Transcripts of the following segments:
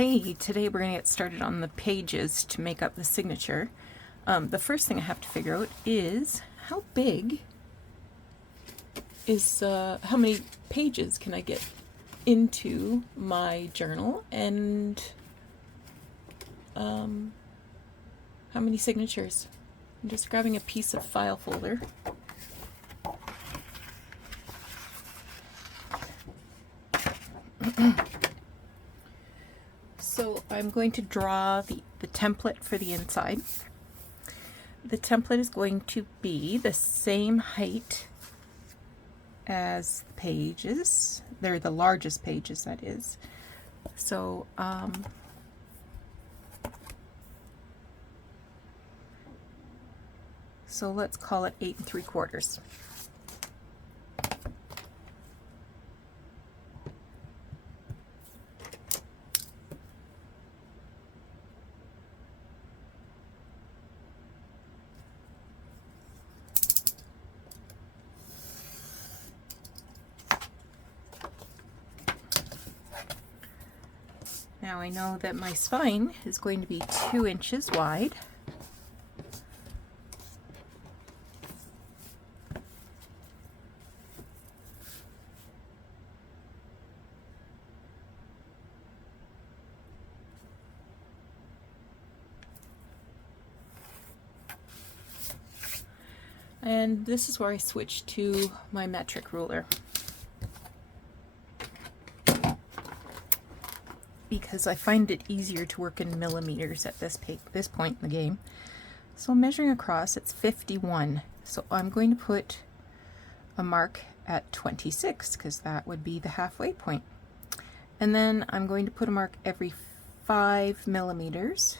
Okay, today we're going to get started on the pages to make up the signature. The first thing I have to figure out is how big is, how many pages can I get into my journal, and how many signatures. I'm just grabbing a piece of file folder. So I'm going to draw the template for the inside. The template is going to be the same height as the pages. They're the largest pages, that is. So so let's call it 8 3/4. Now I know that my spine is going to be 2 inches wide. And this is where I switch to my metric ruler, because I find it easier to work in millimeters at this point in the game. So measuring across, it's 51. So I'm going to put a mark at 26, because that would be the halfway point. And then I'm going to put a mark every 5 millimeters.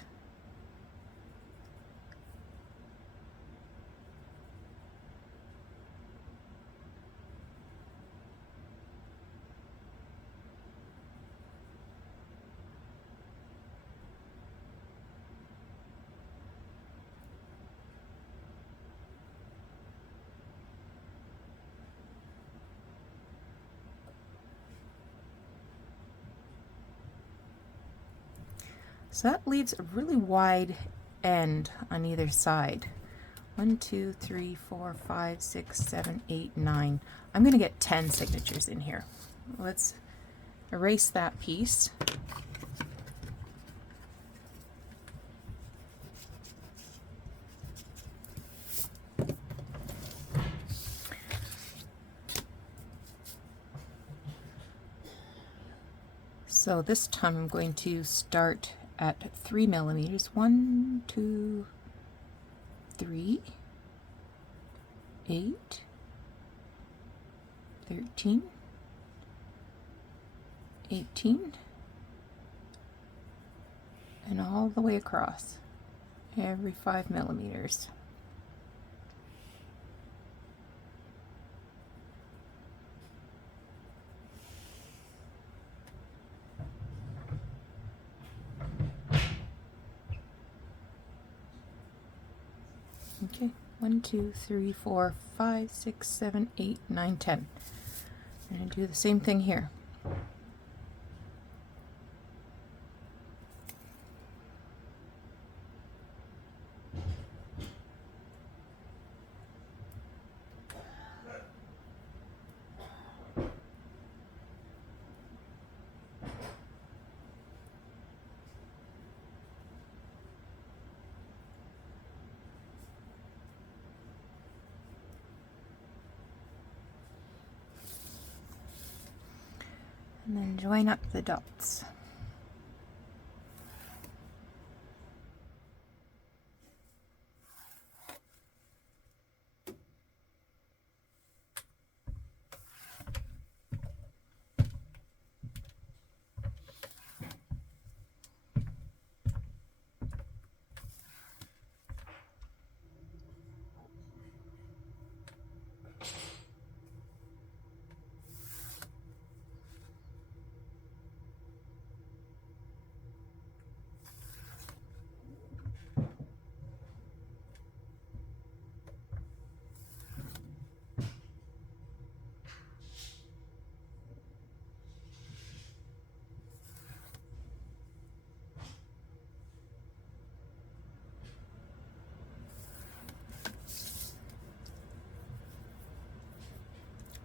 So that leaves a really wide end on either side. 1, 2, 3, 4, 5, 6, 7, 8, 9. I'm going to get 10 signatures in here. Let's erase that piece. So this time I'm going to start at 3 millimeters. 1, 2, 3, 8, 13, 18, and all the way across, every 5 millimeters. Okay, 1, 2, 3, 4, 5, 6, 7, 8, 9, 10. I'm going to do the same thing here. And then join up the dots.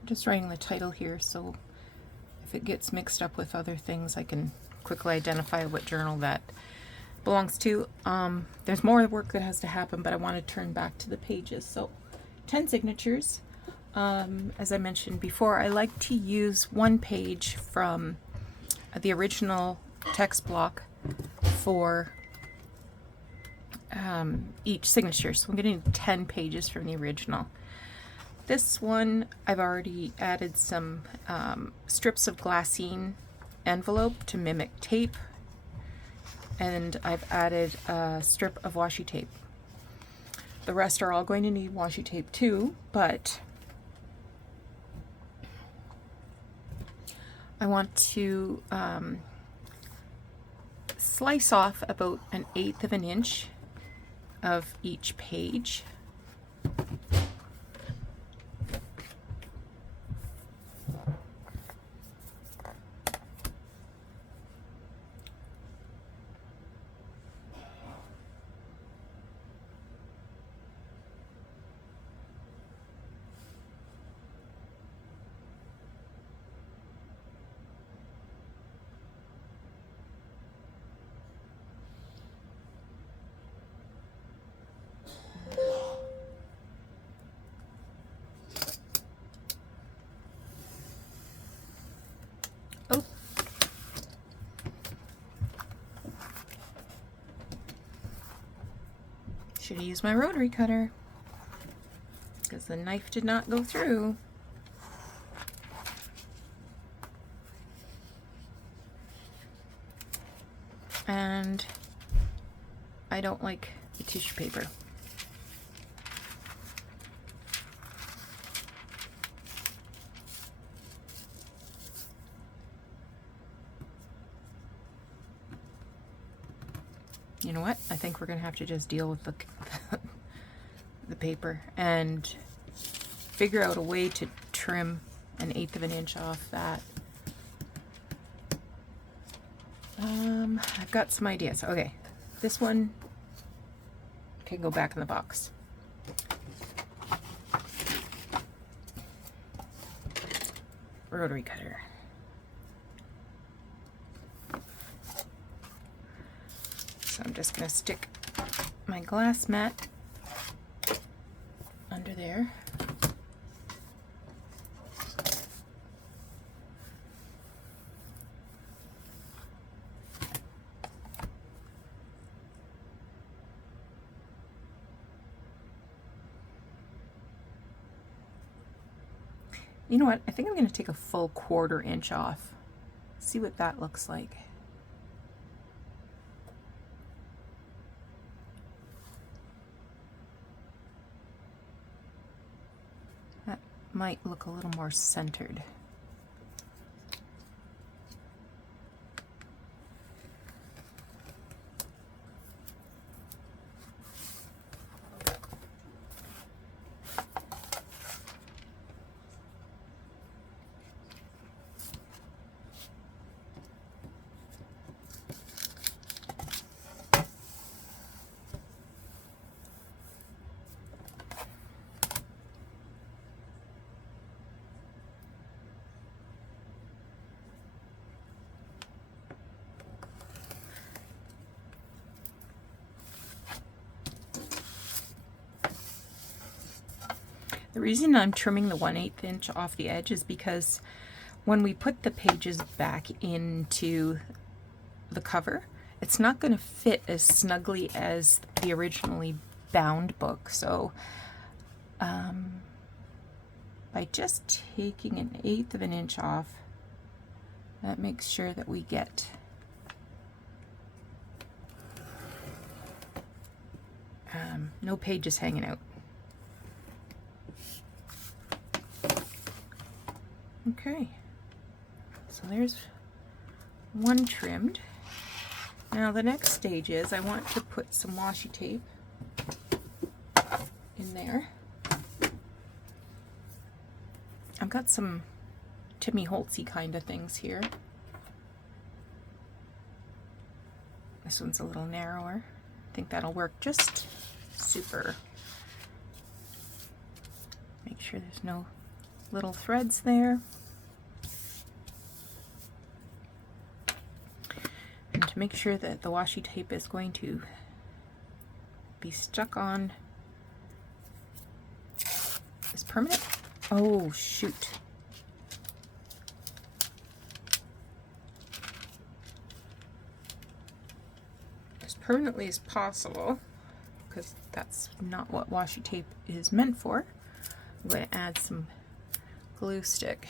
just writing the title here, so if it gets mixed up with other things, I can quickly identify what journal that belongs to. There's more work that has to happen, but I want to turn back to the pages. So 10 signatures. As I mentioned before, I like to use one page from the original text block for each signature. So I'm getting 10 pages from the original. This one, I've already added some strips of glassine envelope to mimic tape, and I've added a strip of washi tape. The rest are all going to need washi tape too, but I want to slice off about 1/8 of an inch of each page. Oh. Should have used my rotary cutter because the knife did not go through. And I don't like the tissue paper. You know what? I think we're gonna have to just deal with the paper and figure out a way to trim 1/8 of an inch off that. I've got some ideas. Okay, this one can go back in the box. Rotary cutter. So I'm just going to stick my glass mat under there. You know what? I think I'm going to take a full 1/4 inch off. See what that looks like. That might look a little more centered. The reason I'm trimming the 1/8 inch off the edge is because when we put the pages back into the cover, it's not going to fit as snugly as the originally bound book. So by just taking 1/8 of an inch off, that makes sure that we get no pages hanging out. Okay, so there's one trimmed. Now the next stage is I want to put some washi tape in there. I've got some Timmy Holtzy kind of things here. This one's a little narrower. I think that'll work just super. Make sure there's no little threads there. And to make sure that the washi tape is going to be stuck on this permanent. Oh shoot. As permanently as possible, because that's not what washi tape is meant for. I'm going to add some glue stick.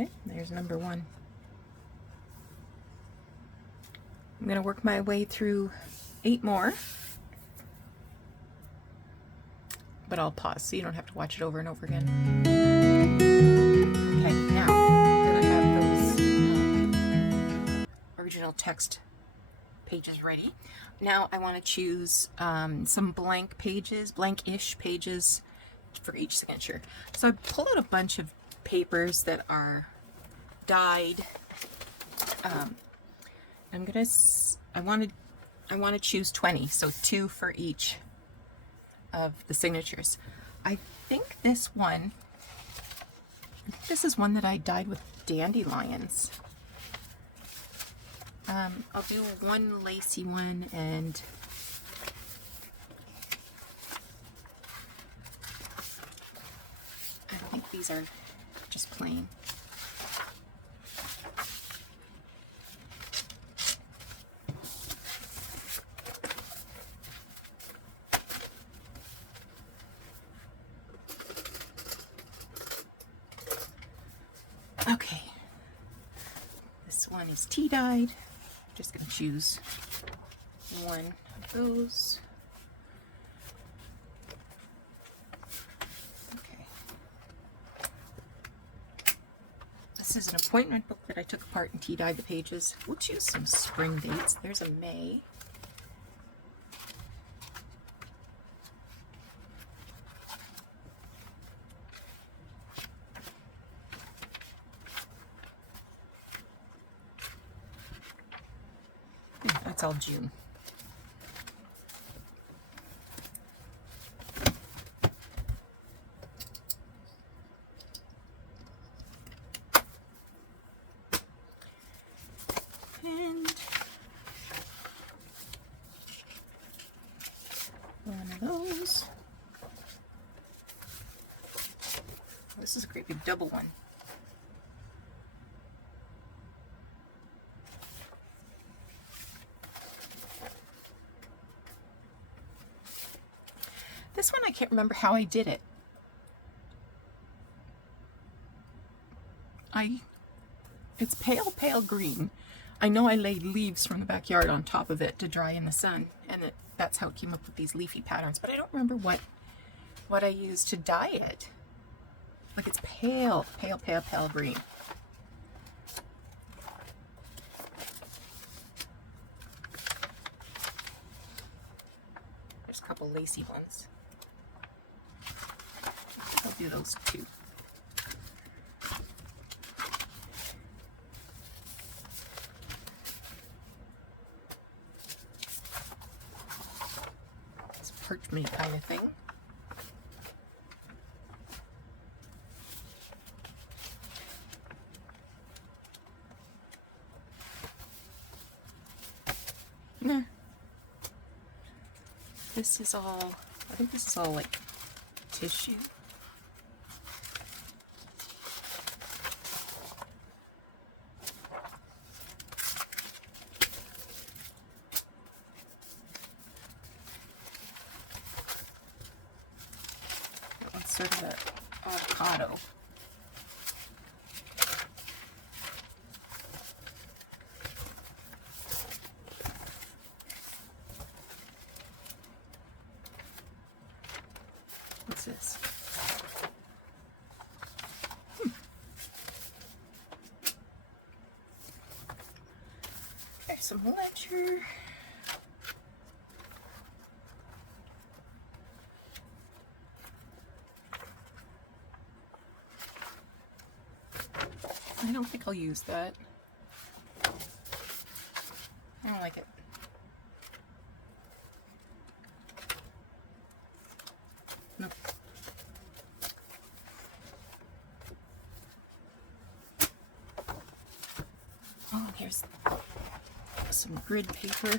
Okay, there's number 1. I'm going to work my way through 8 more, but I'll pause so you don't have to watch it over and over again. Okay, now that I have those original text pages ready, now I want to choose some blank pages, blank-ish pages for each signature. So I pulled out a bunch of papers that are dyed. I want to choose 20, so 2 for each of the signatures. I think this is one that I dyed with dandelions. I'll do one lacy one, and I think these are just plain. Okay, this one is tea dyed. I'm just going to choose one of those. Okay. This is an appointment book that I took apart and tea dyed the pages. We'll choose some spring dates. There's a May. That's all June. And one of those. This is a great big double one. This one I can't remember how I did it. It's pale green. I know I laid leaves from the backyard on top of it to dry in the sun, and that's how it came up with these leafy patterns, but I don't remember what I used to dye it. Like, it's pale green. There's a couple lacy ones. I'll do those 2. It's parchment kind of thing. this is all, I think this is all like tissue. That one's sort of an avocado. What's this? There's some ledger. I don't think I'll use that. I don't like it. Nope. Oh, here's some grid paper.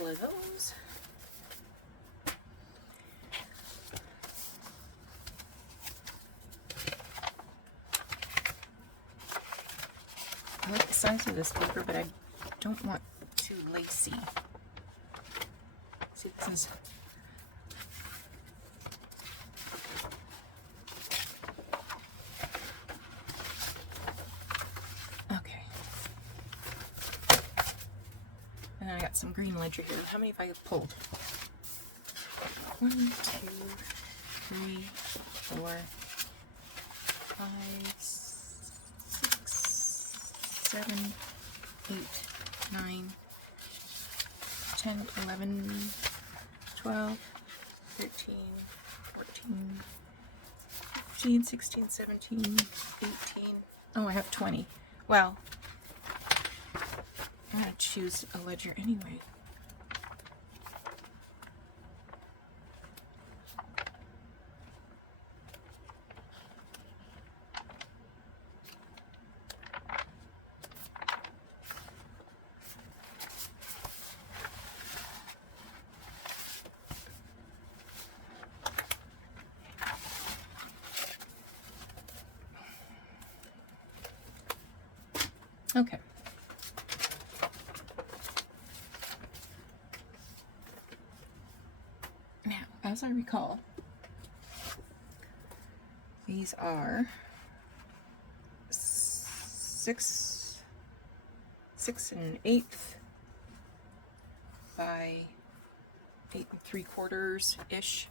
Of those. I like the size of this paper, but I don't want too lacy. See, this is okay. And then I got some green ledger here. How many have I pulled? 1, 2, 3, 4, 5, 6, 7, 8, 9, 10, 11, 12, 13, 14, 15, 16, 17, 18. Oh, I have 20. Well, I'm going to choose a ledger anyway. Okay. Now, as I recall, these are 6 1/8 by 8 3/4 ish.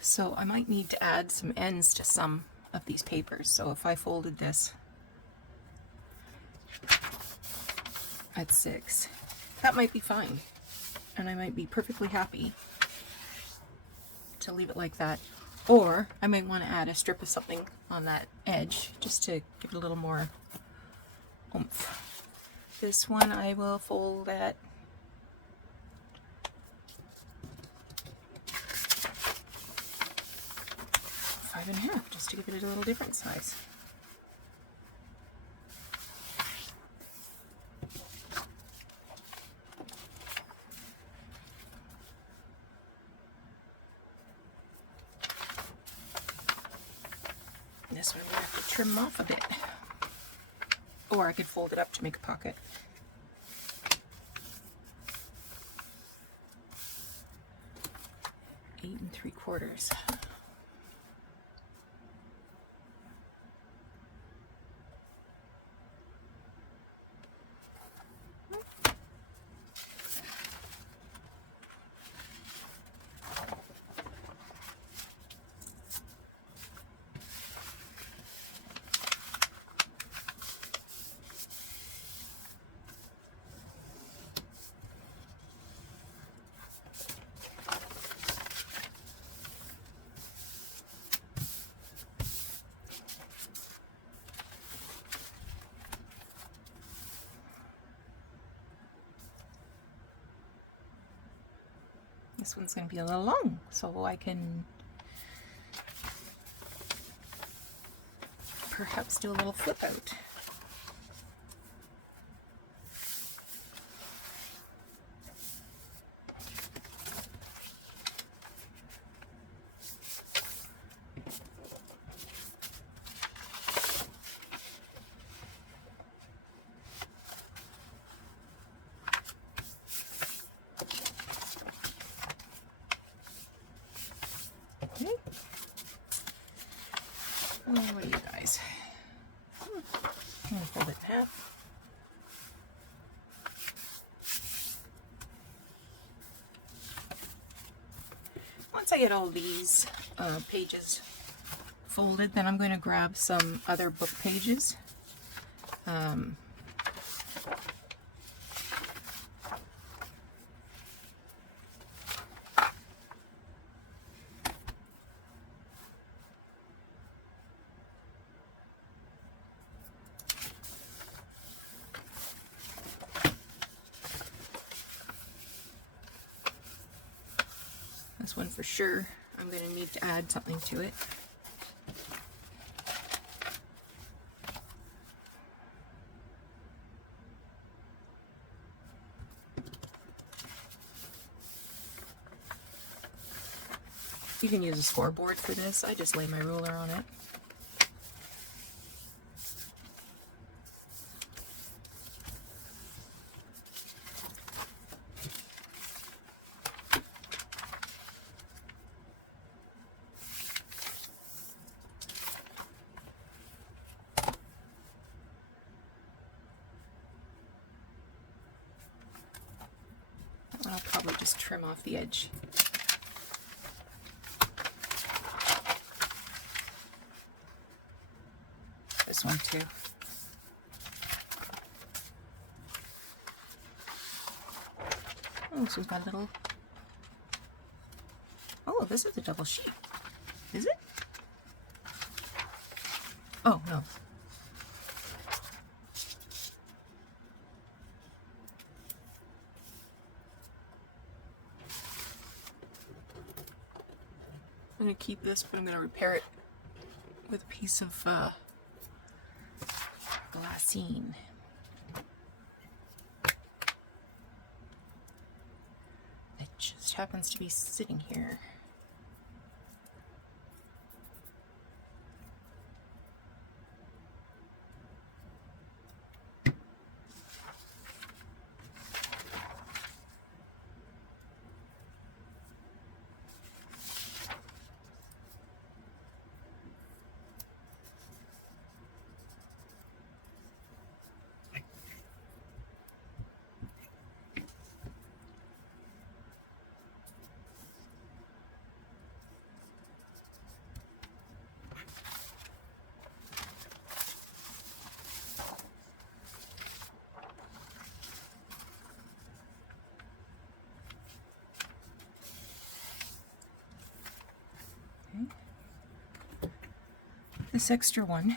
So I might need to add some ends to some of these papers. So if I folded this at 6, that might be fine. And I might be perfectly happy to leave it like that. Or I might want to add a strip of something on that edge just to give it a little more oomph. This one I will fold at 5.5, just to give it a little different size. This one we have to trim them off a bit. Or I could fold it up to make a pocket. 8 3/4. This one's going to be a little long, so I can perhaps do a little flip out. Okay. Oh, what do you guys? I'm going to fold it in half. Once I get all these pages folded, then I'm going to grab some other book pages. This one for sure, I'm going to need to add something to it. You can use a scoreboard for this. I just lay my ruler on it. I'll probably just trim off the edge. This one too. Oh, this is my little... Oh, this is a double sheet. Is it? Oh, no. I'm going to keep this, but I'm going to repair it with a piece of glassine. It just happens to be sitting here. This extra one,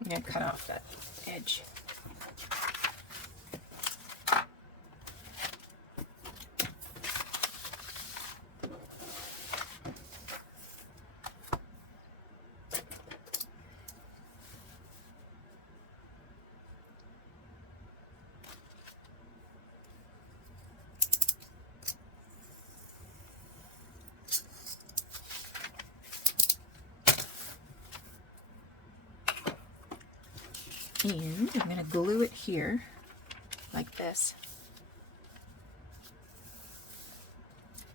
I'm going to cut off that edge. And I'm going to glue it here like this.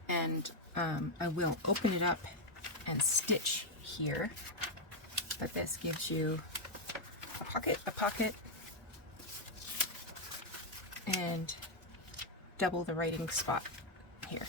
And I will open it up and stitch here. But this gives you a pocket, and double the writing spot here.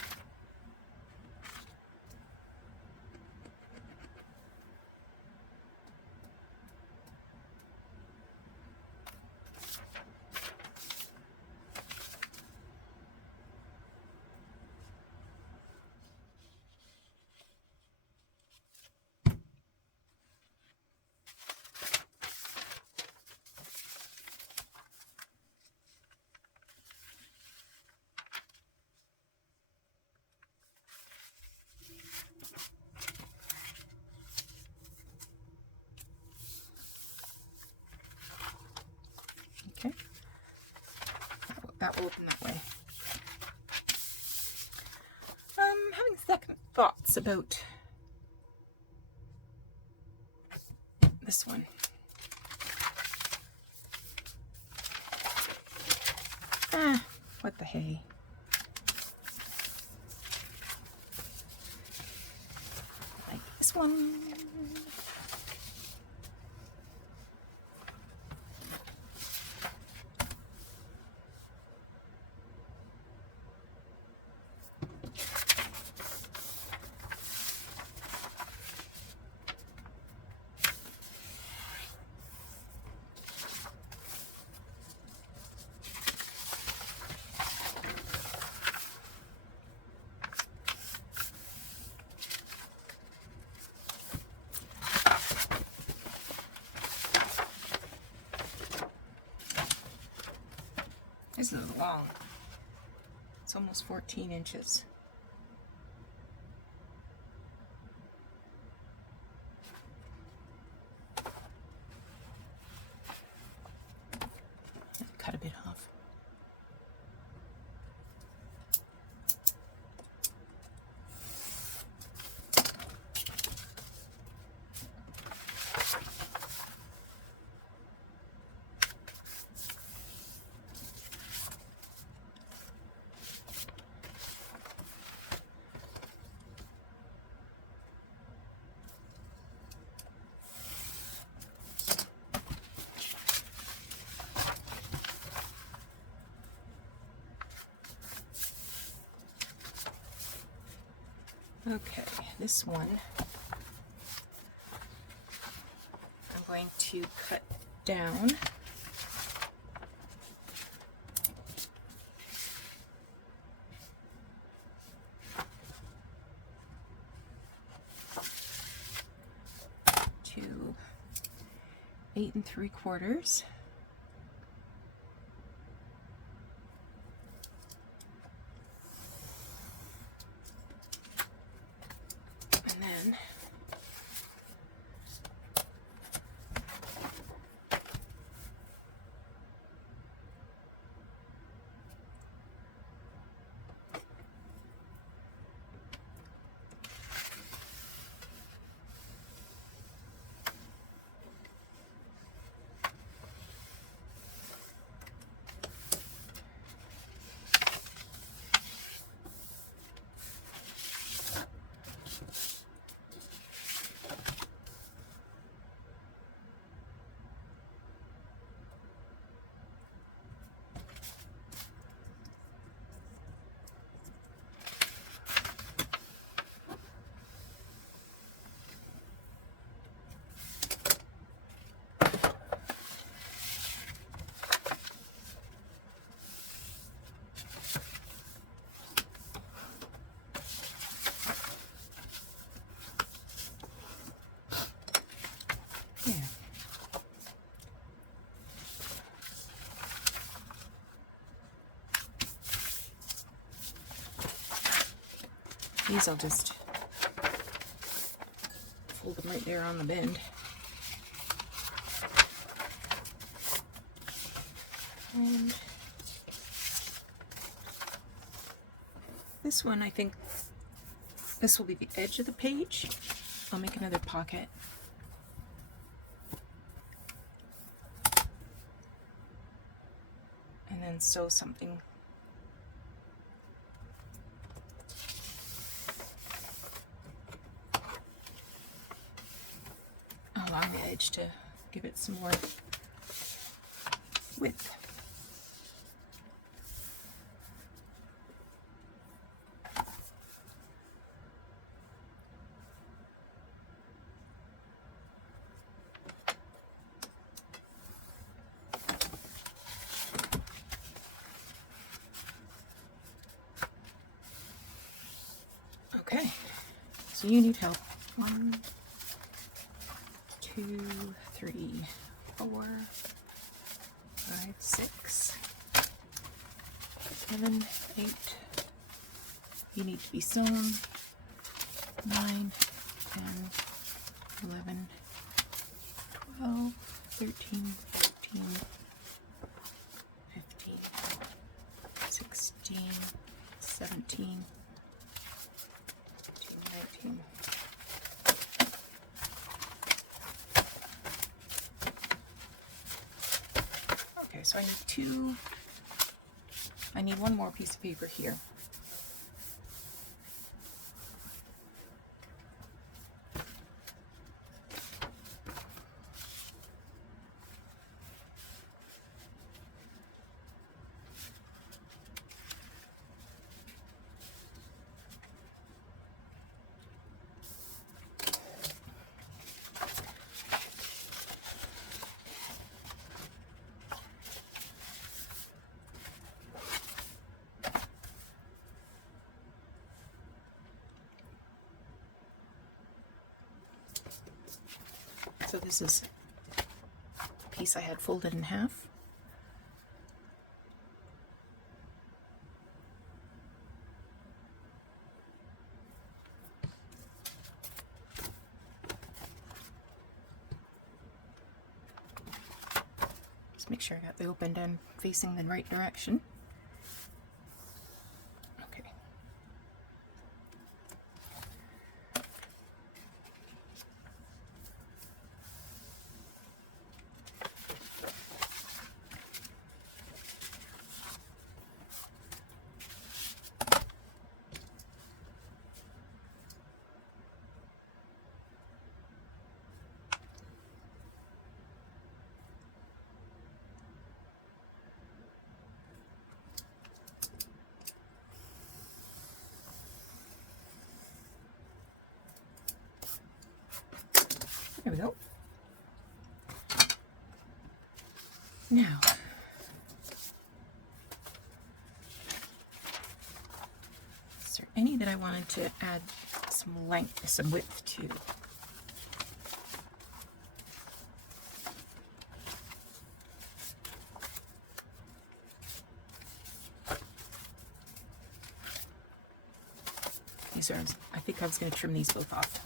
Okay, that will open that way. Having second thoughts about this one. What the hey? Like this one. This is long. It's almost 14 inches. Cut a bit off. Okay, this one I'm going to cut down. To 8 3/4. And then these I'll just fold them right there on the bend. And this one, I think this will be the edge of the page. I'll make another pocket. then sew something along the edge to give it some more width. Okay, so you need help. 1, 2, 3, 4, 5, 6, 7, 8. You need to be sewn. 9, 10, 11, 12, 13, 14, 15, 16, 17, 19. Okay, so I need one more piece of paper here. So this is a piece I had folded in half. Just make sure I got the open end facing the right direction. Okay. There we go. Now, is there any that I wanted to add some length, some width to? These are, I think I was going to trim these both off.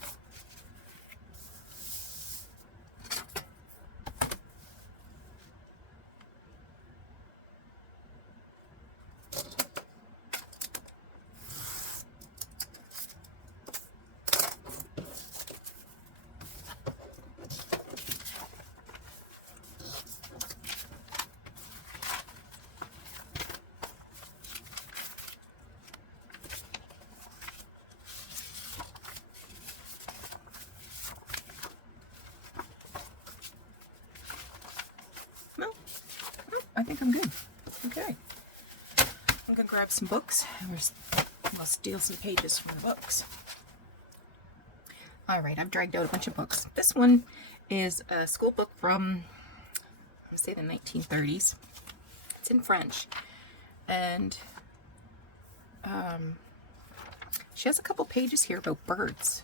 I think I'm good. Okay. I'm going to grab some books and we'll steal some pages from the books. Alright, I've dragged out a bunch of books. This one is a school book from, let's say, the 1930s. It's in French. And she has a couple pages here about birds.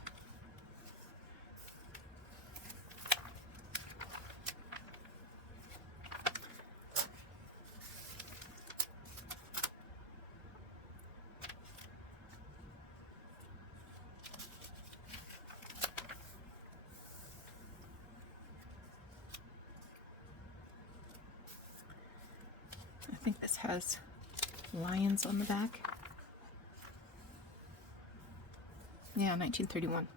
I think this has lions on the back. Yeah, 1931.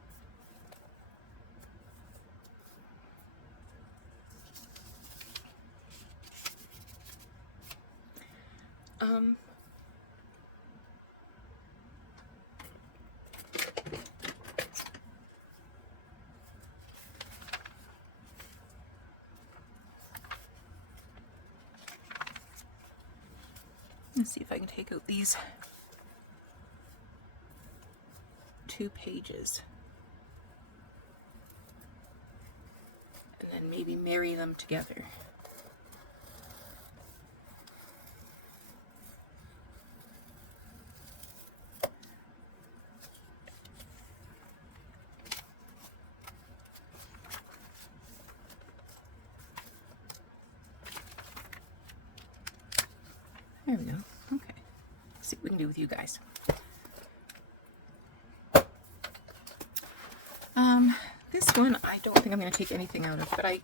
Let's see if I can take out these 2 pages and then maybe marry them together. There we go. Okay. Let's see what we can do with you guys. This one I don't think I'm going to take anything out of, but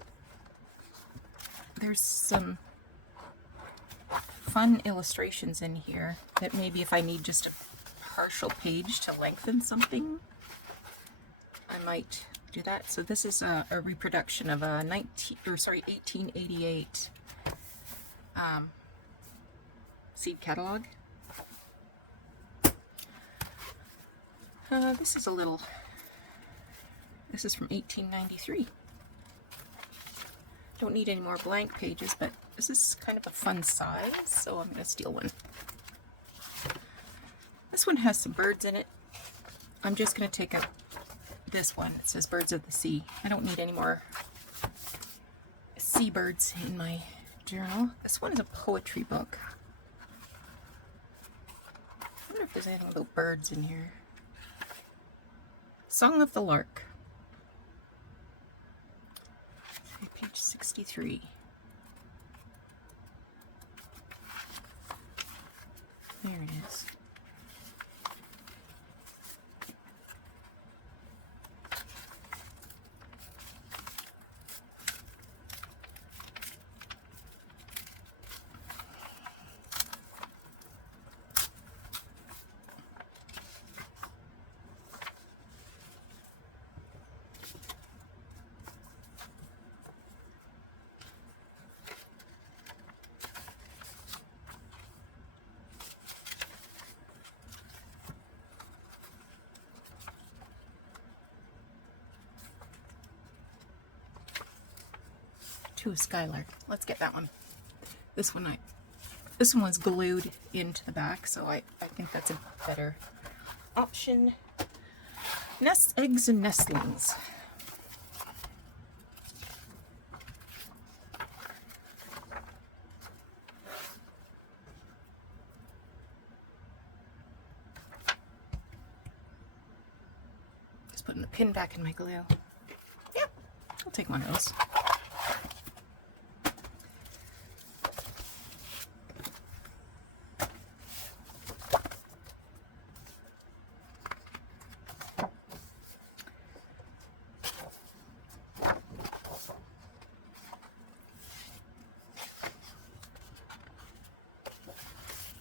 there's some fun illustrations in here that maybe if I need just a partial page to lengthen something, I might do that. So this is a reproduction of a 1888 seed catalog. This is from 1893. Don't need any more blank pages, but this is kind of a fun size, so I'm going to steal one. This one has some birds in it. I'm just going to take this one. It says Birds of the Sea. I don't need any more seabirds in my journal. This one is a poetry book. I wonder if there's anything about birds in here. Song of the Lark. Page 63. There it is. To a skylark. Let's get that one. This one was glued into the back, so I think that's a better option. Nest eggs and nestlings. Just putting the pin back in my glue. Yeah, I'll take one of those.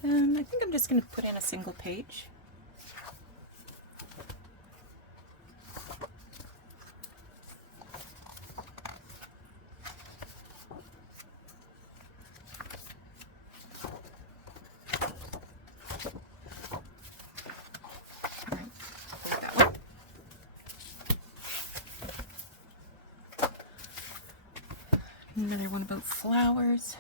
I think I'm just going to put in a single page. All right, there's that one. Another one about flowers.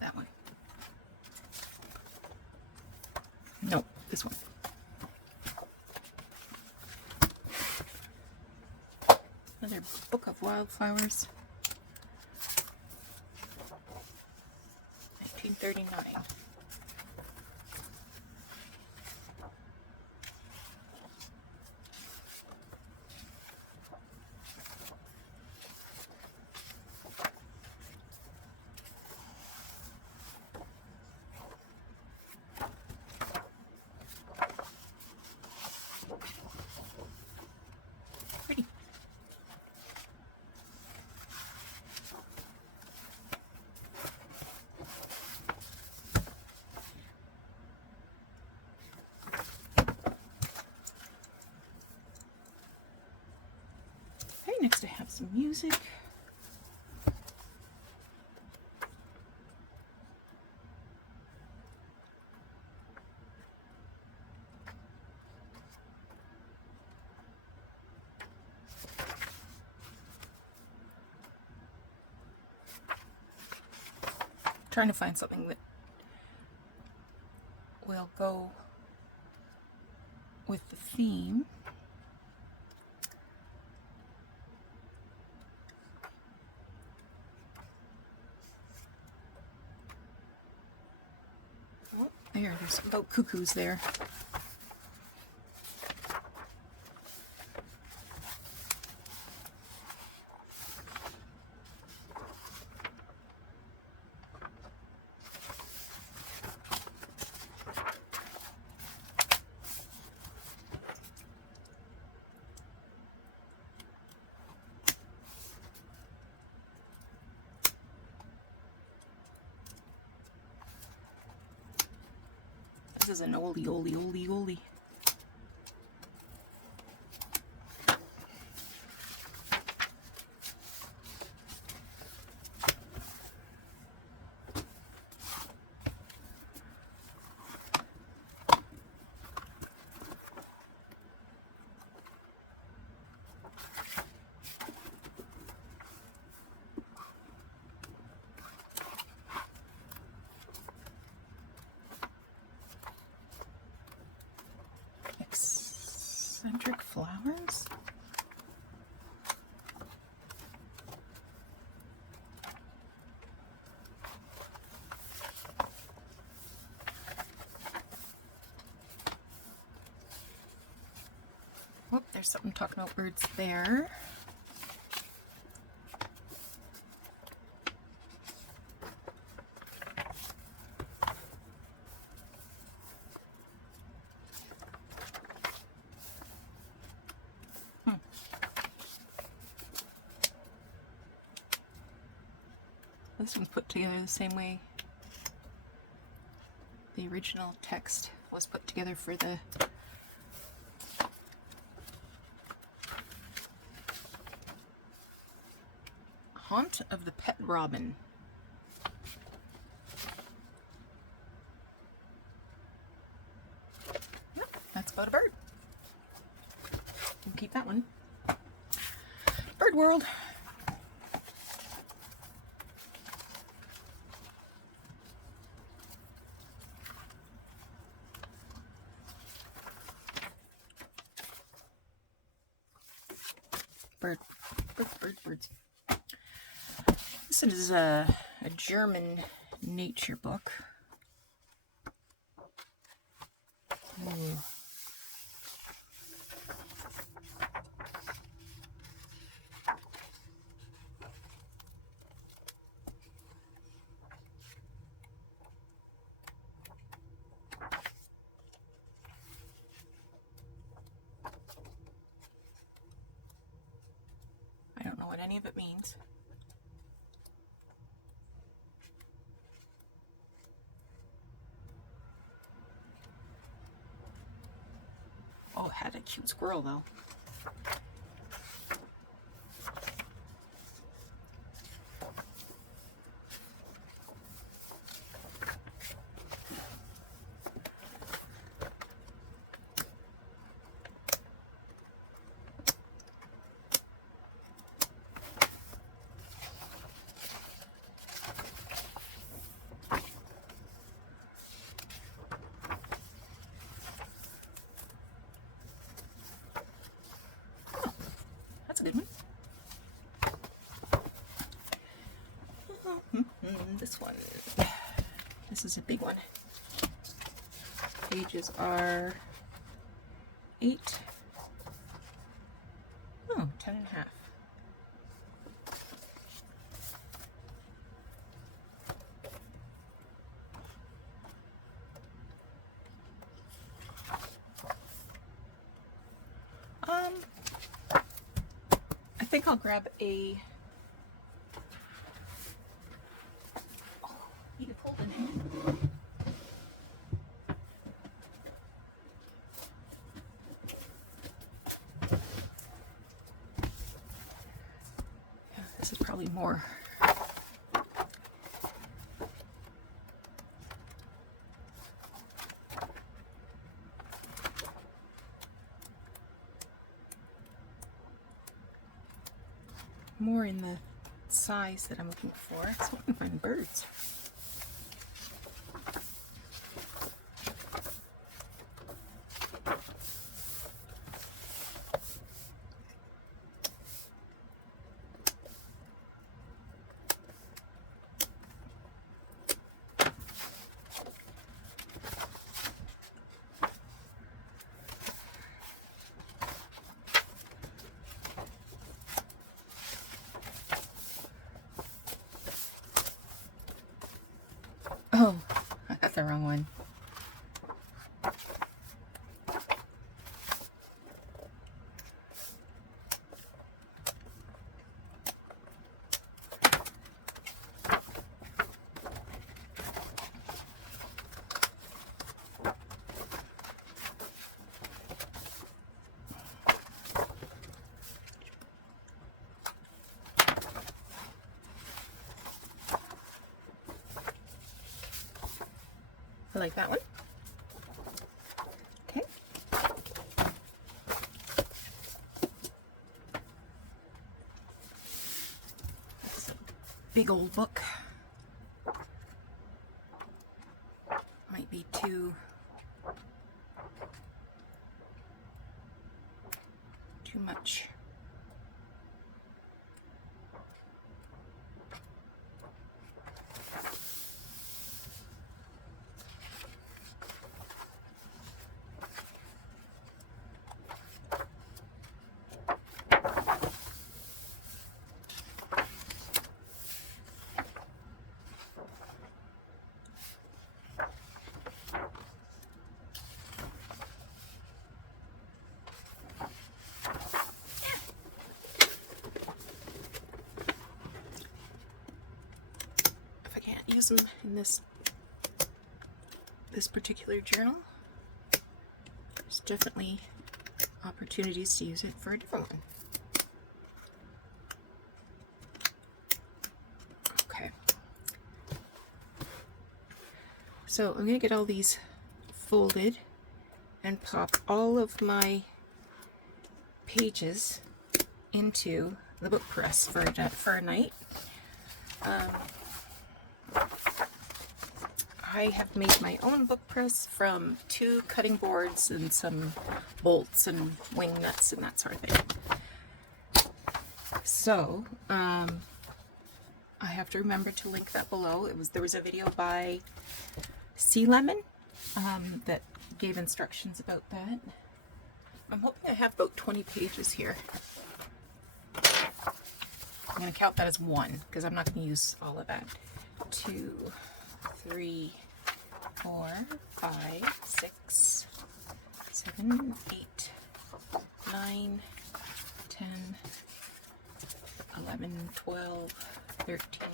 That one. No, this one. Another book of wildflowers. $39. Pretty. Okay, next I have some music. Trying to find something that will go with the theme. Oh, there's about cuckoos there. This is an oldie. Eccentric flowers. Whoop, there's something talking about birds there. This one's put together the same way the original text was put together for the Haunt of the Pet Robin. Yep, that's about a bird. We'll keep that one. Bird World. Birds. This is a German nature book. Ooh. I don't know what any of it means. Oh, it had a cute squirrel though. this is a big one. Pages are 8, 10 and a half. I think I'll grab a, need to pull the nail. Yeah, this is probably more. More in the size that I'm looking for. I was hoping to find birds. Oh, I got the wrong one. I like that one. Okay. It's a big old book. Might be too much. Use them in this particular journal. There's definitely opportunities to use it for a different one. Okay. So I'm going to get all these folded and pop all of my pages into the book press for a night. I have made my own book press from 2 cutting boards and some bolts and wing nuts and that sort of thing. So, I have to remember to link that below. There was a video by Sea Lemon that gave instructions about that. I'm hoping I have about 20 pages here. I'm going to count that as 1 because I'm not going to use all of that. 2, 3, 4, 5, 6, 7, 8, 9, 10, 11, 12, 13,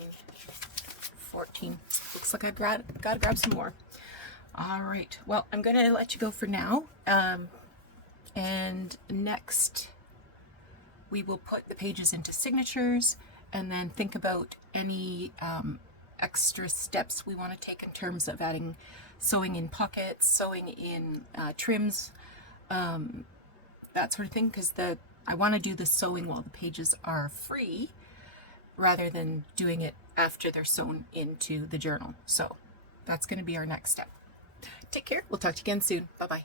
14. Looks like I've got to grab some more. All right. Well, I'm going to let you go for now. And next we will put the pages into signatures and then think about any extra steps we want to take in terms of adding sewing in pockets, sewing in trims, that sort of thing, because I want to do the sewing while the pages are free rather than doing it after they're sewn into the journal. So that's going to be our next step. Take care. We'll talk to you again soon. Bye-bye.